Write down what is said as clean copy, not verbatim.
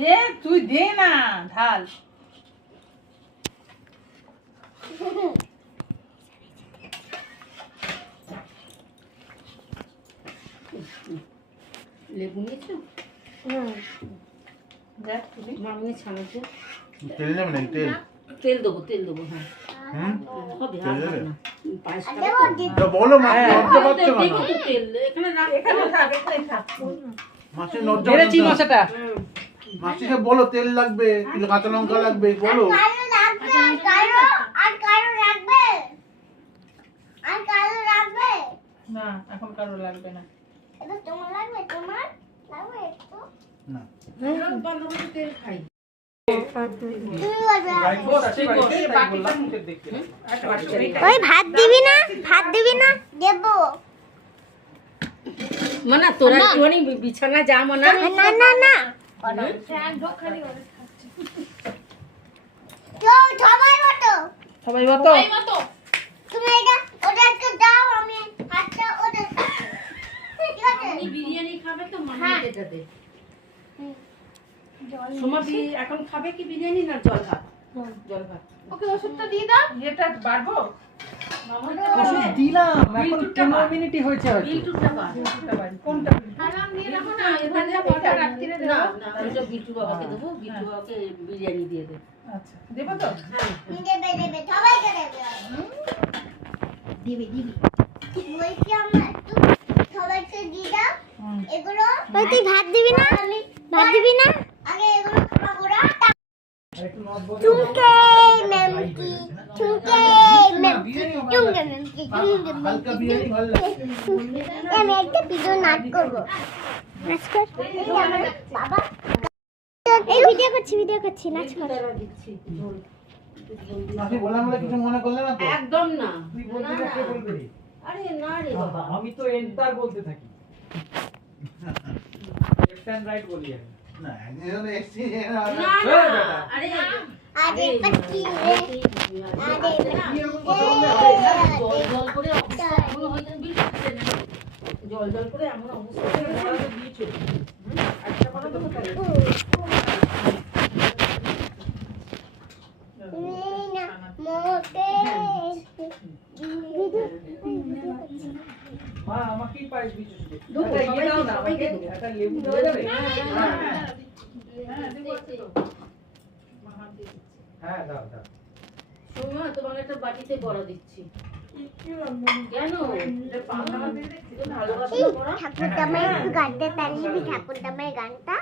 দে তুই দে না ঢাল। লেবু নিয়েছো? দেখ তুই মামনি ছানাতে তেল নেবে না তেল? তেল দেবো হ্যাঁ। হবে আর তেল হবে দেবে? না। পায়েস তো বলো মাসি লজ্জা পাচ্ছ কেন? দেখো তো তেল এখানে রাখ। এখানে থাক এখানে থাক। মাসি লজ্জা বেড়েছি পাচ্ছ? মশাটা। মাসিকে বলো তেল লাগবে, কাঁচা লঙ্কা লাগবে বলো। না এখন কারো লাগবে না। না তেল খাই। ওই ভাত দিবি না? ভাত দিবি না? দেবো। মানা তোরা একটুখানি বিছানা যা মানা। না না না। তো সবাই মতো। সবাই মতো তুমি এটা ওদেরকে দাও, আমি হাতটা ওদের। ঠিক আছে? আপনি বিরিয়ানি খাবে তো মামনি এটা দে। সোমা এখন খাবে কি বিরিয়ানি না জল ভাত? জল ভাত। ওকে ওষুধটা দিয়ে দাও। এটা বাড়বো। ওষুধ দিলাম, এখন বিলটুটা 15 বাড়। মিনিটই হয়েছে হয়তো। বিলটুটা বাদ। কোনটা? না ওটা বিট্টু বাবাকে দেবো। বিট্টু বাবাকে বিরিয়ানি দিয়ে দে। আচ্ছা দেবো তো? হ্যাঁ দেবে সবাইকে দেবে। দিবি। বলছি আমরা একটু সবাইকে দিয়ে দাও। হুম। এগুলো তুই ভাত দিবি না? ভাত দিবি না? আগে এগুলো খাবো না। চুমকে মেমকি চুমকে মেমকি চুমকে মেমকি চুমকে হালকা মেমকি বিরিয়ানি ভালো লাগে। আমি একটা ভিডিও নাচ করবো। নাচ কর। এই আমার বাবা এই ভিডিও করছি নাচ কর। তারা দিচ্ছি ঝোল। মাসি বললাম বলে কিছু মনে করলে না তো? একদম না। তুই বলতে থাক, কে বলবে রে? আরে না রে বাবা। আমি তো এন্টার বলতে থাকি। লেফট হ্যান্ড রাইট বলি আমি। না একজন এসছি না বেটা। আরে আরে পাখি রে আরে পাখি জল করে অবস্থা এমন হয়ে যাবে জল করে এমন অবস্থা দিয়েছো। একটা কথা তো তাহলে। না মোতে মা আমাকেই পায়েস দিচ্ছিস। দেবো, সবাইকে দেবো। একটা লেবু দেওয়া যাবে? হ্যাঁ দাও। সোমা তোমাকে একটা বাটিতে বড়া দিচ্ছি। কেন? ভালোবাসা করা। ঠাকুরটা মায়ের একটু গানটা চালিয়ে দি ঠাকুরটা মায়ের গানটা